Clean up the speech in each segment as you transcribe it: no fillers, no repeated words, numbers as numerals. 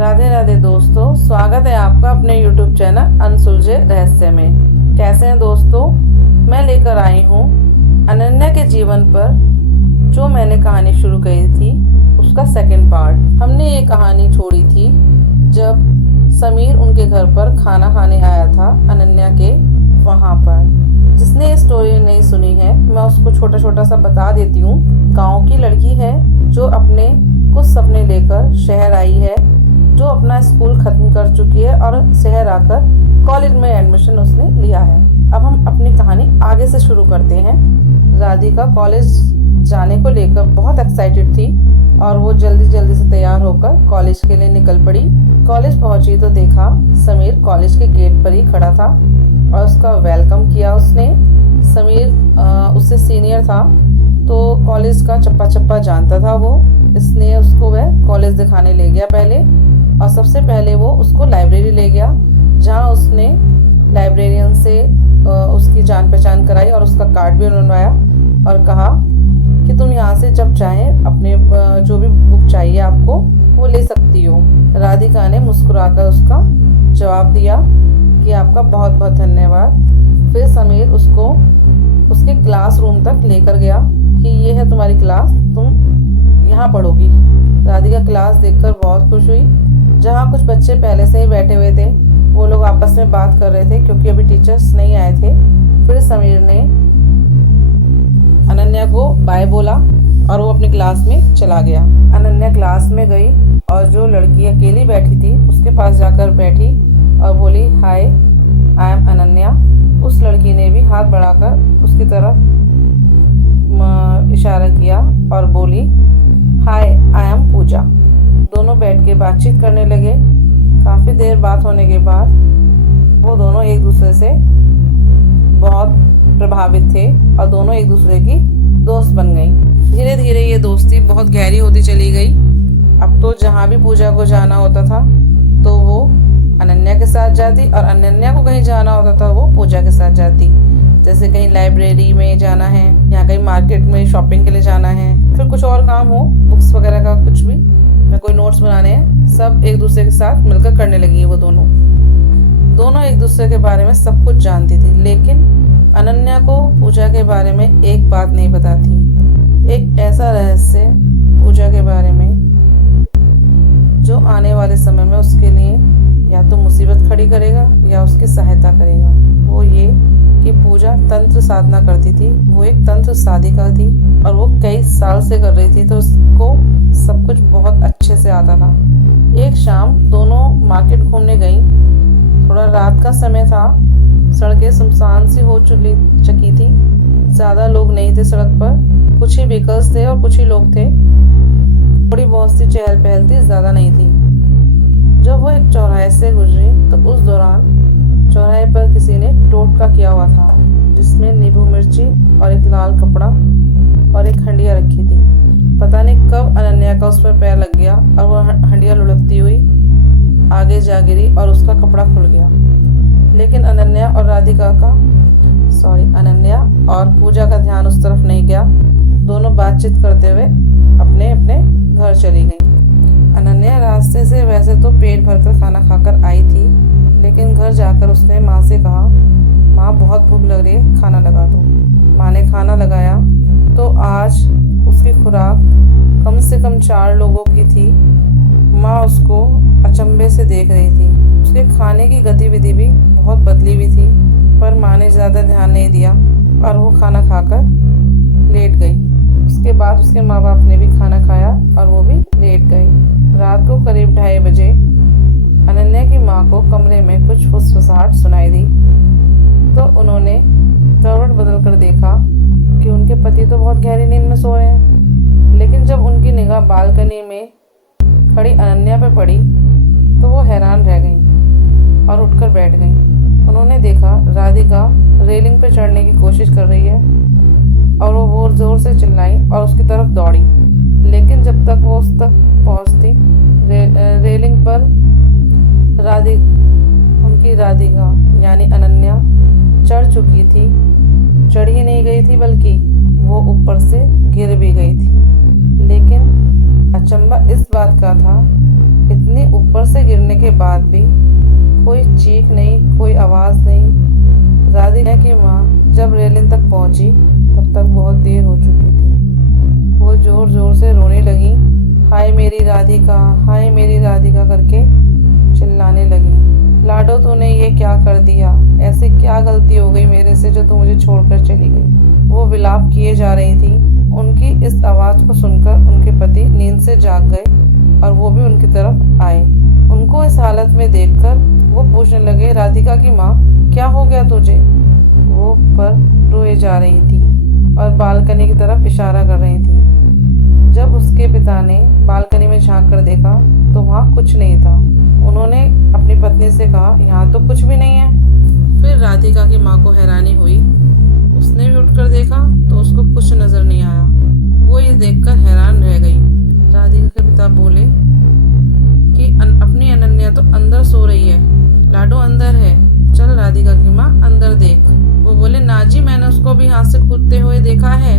राधे राधे दोस्तों, स्वागत है आपका अपने YouTube चैनल अनसुलझे रहस्य में। कैसे हैं दोस्तों? मैं लेकर आई हूँ अनन्या के जीवन पर जो मैंने कहानी शुरू करी थी उसका सेकंड पार्ट। हमने ये कहानी छोड़ी थी जब समीर उनके घर पर खाना खाने आया था अनन्या के वहाँ पर। जिसने ये स्टोरी नहीं सुनी है मैं उसको छोटा छोटा सा बता देती हूँ। गाँव की लड़की है जो अपने कुछ सपने लेकर शहर आई है, जो अपना स्कूल खत्म कर चुकी है और शहर आकर कॉलेज में एडमिशन उसने लिया है। अब हम अपनी कहानी आगे से शुरू करते हैं। राधिका कॉलेज जाने को लेकर बहुत एक्साइटेड थी और वो जल्दी जल्दी से तैयार होकर कॉलेज के लिए निकल पड़ी। कॉलेज पहुंची तो देखा समीर कॉलेज के गेट पर ही खड़ा था और उसका वेलकम किया उसने। समीर उससे सीनियर था तो कॉलेज का चप्पा चप्पा जानता था वो, इसलिए उसको वह कॉलेज दिखाने ले गया पहले। और सबसे पहले वो उसको लाइब्रेरी ले गया जहाँ उसने लाइब्रेरियन से उसकी जान पहचान कराई और उसका कार्ड भी बनवाया और कहा कि तुम यहाँ से जब चाहें अपने जो भी बुक चाहिए आपको वो ले सकती हो। राधिका ने मुस्कुराकर उसका जवाब दिया कि आपका बहुत बहुत धन्यवाद। फिर समीर उसको उसके क्लासरूम तक लेकर गया कि ये है तुम्हारी क्लास, तुम यहाँ पढ़ोगी। राधिका क्लास देखकर बहुत खुश हुई। जहाँ कुछ बच्चे पहले से ही बैठे हुए थे वो लोग आपस में बात कर रहे थे क्योंकि अभी टीचर्स नहीं आए थे। फिर समीर ने अनन्या को बाय बोला और वो अपनी क्लास में चला गया। अनन्या क्लास में गई और जो लड़की अकेली बैठी थी उसके पास जाकर बैठी और बोली, हाय आई एम अनन्या। उस लड़की ने भी हाथ बढ़ाकर उसकी तरफ इशारा किया और बोली, हाय आई एम पूजा। दोनों बैठ के बातचीत करने लगे। काफ़ी देर बात होने के बाद वो दोनों एक दूसरे से बहुत प्रभावित थे और दोनों एक दूसरे की दोस्त बन गई। धीरे धीरे ये दोस्ती बहुत गहरी होती चली गई। अब तो जहाँ भी पूजा को जाना होता था तो वो अनन्या के साथ जाती और अनन्या को कहीं जाना होता था वो पूजा के साथ जाती। जैसे कहीं लाइब्रेरी में जाना है या कहीं मार्केट में शॉपिंग के लिए जाना है, फिर कुछ और काम हो, बुक्स वगैरह का कुछ भी, या कोई नोट्स बनाने हैं, सब एक दूसरे के साथ मिलकर करने लगी। वो दोनों एक दूसरे के बारे में सब कुछ जानती थी, लेकिन अनन्या को पूजा के बारे में एक बात नहीं पता थी। एक ऐसा रहस्य पूजा के बारे में जो आने वाले समय में उसके लिए या तो मुसीबत खड़ी करेगा या उसकी सहायता करेगा। वो ये कि पूजा तंत्र साधना करती थी। वो एक तंत्र साधिका थी और वो कई साल से कर रही थी तो उसको सब कुछ बहुत अच्छे से आता था। एक शाम दोनों मार्केट घूमने गईं। थोड़ा रात का समय था, सड़कें सुनसान सी हो चुकी थी। ज़्यादा लोग नहीं थे सड़क पर, कुछ ही व्हीकल्स थे और कुछ ही लोग थे। थोड़ी बहुत सी चहल पहल थी, ज़्यादा नहीं थी। जब वो एक चौराहे से गुजरी तो उस दौरान चौराहे पर किसी ने टोटका किया हुआ था जिसमें नींबू मिर्ची और एक लाल कपड़ा और एक हंडिया रखी थी। पता नहीं कब अनन्या का उस पर पैर लग गया और वह हंडिया लुढ़कती हुई आगे जा गिरी और उसका कपड़ा खुल गया। लेकिन अनन्या और पूजा का ध्यान उस तरफ नहीं गया। दोनों बातचीत करते हुए अपने अपने घर चली गई। अनन्या रास्ते से वैसे तो पेट भरकर खाना खाकर आई थी, लेकिन घर जाकर उसने माँ से कहा, माँ बहुत भूख लग रही है, खाना लगा दो। माँ ने खाना लगाया तो आज उसकी खुराक कम से कम 4 लोगों की थी। माँ उसको अचंभे से देख रही थी। उसके खाने की गतिविधि भी बहुत बदली हुई थी, पर माँ ने ज़्यादा ध्यान नहीं दिया और वो खाना खाकर लेट गई। उसके बाद उसके माँ बाप ने भी खाना खाया और वो भी लेट गए। रात को करीब 2:30 बजे अनन्या की माँ को कमरे में कुछ फुसफुसाहट सुनाई दी तो उन्होंने करवट बदल कर देखा कि उनके पति तो बहुत गहरी नींद में सो रहे हैं। लेकिन जब उनकी निगाह बालकनी में खड़ी अनन्या पर पड़ी तो वो हैरान रह गईं और उठकर बैठ गईं। उन्होंने देखा राधिका रेलिंग पर चढ़ने की कोशिश कर रही है और वो जोर से चिल्लाई और उसकी तरफ दौड़ी। लेकिन जब तक वो उस तक पहुंचती रेलिंग पर उनकी राधिका यानी अनन्या चढ़ चुकी थी। चढ़ ही नहीं गई थी बल्कि वो ऊपर से गिर भी गई थी। लेकिन अचंभा इस बात का था, इतनी ऊपर से गिरने के बाद भी कोई चीख नहीं, कोई आवाज़ नहीं। राधिका की माँ जब रेलिंग तक पहुंची तब तक बहुत देर हो चुकी थी। वो ज़ोर ज़ोर से रोने लगी, हाय मेरी राधिका, हाय मेरी राधिका करके चिल्लाने लगी। लाडो तूने ये क्या कर दिया, ऐसे क्या गलती हो गई मेरे से जो तू मुझे छोड़कर चली गई। वो विलाप किए जा रही थी। उनकी इस आवाज़ को सुनकर उनके पति नींद से जाग गए और वो भी उनकी तरफ आए। उनको इस हालत में देखकर वो पूछने लगे, राधिका की माँ क्या हो गया तुझे। वो पर रोए जा रही थी और बालकनी की तरफ इशारा कर रही थी। जब उसके पिता ने बालकनी में झांक कर देखा तो वहाँ कुछ नहीं था। उन्होंने अपनी पत्नी से कहा, यहाँ तो कुछ भी नहीं है। फिर राधिका की माँ को हैरानी हुई। उसने भी उठकर देखा तो उसको कुछ नजर नहीं आया। वो ये देखकर हैरान रह गई। राधिका के पिता बोले कि अपनी अनन्या तो अंदर सो रही है, लाडो अंदर है, चल राधिका की माँ अंदर देख। वो बोले, नाजी मैंने उसको भी हाथ से कूदते हुए देखा है।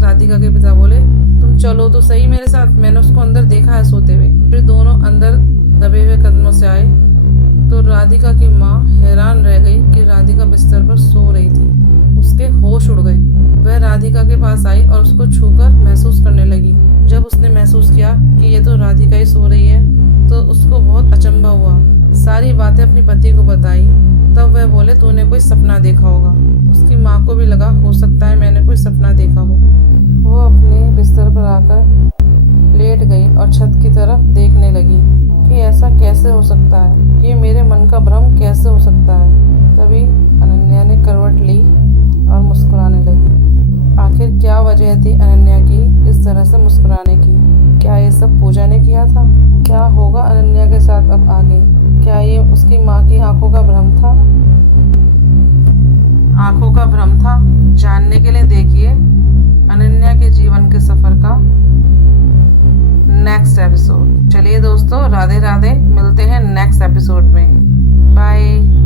राधिका के पिता बोले, तुम चलो तो सही मेरे साथ, मैंने उसको अंदर देखा है सोते हुए। फिर दोनों अंदर दबे हुए कदमों से आए तो राधिका की माँ हैरान रह गई कि राधिका बिस्तर पर सो रही थी। उसके होश उड़ गए। वह राधिका के पास आई और उसको छूकर महसूस करने लगी। जब उसने महसूस किया कि ये तो राधिका ही सो रही है तो उसको बहुत अचंभा हुआ। सारी बातें अपने पति को बताई। तब वह बोले, तूने कोई सपना देखा होगा। उसकी माँ को भी लगा हो सकता है मैंने कोई सपना देखा हो। वो अपने बिस्तर पर आकर लेट गई और छत की तरफ देखने लगी कि ऐसा कैसे हो सकता है, ये मेरे मन का भ्रम कैसे हो सकता है। तभी अनन्या ने करवट ली और मुस्कुराने लगी। आखिर क्या वजह थी अनन्या की इस तरह से मुस्कुराने की? क्या ये सब पूजा ने किया था? क्या होगा अनन्या के साथ अब आगे? क्या ये उसकी माँ की आंखों का भ्रम था? आंखों का भ्रम था? जानने के लिए देखिए अनन्या के जीवन के सफर का नेक्स्ट एपिसोड। चलिए दोस्तों, राधे राधे, मिलते हैं नेक्स्ट एपिसोड में। बाय।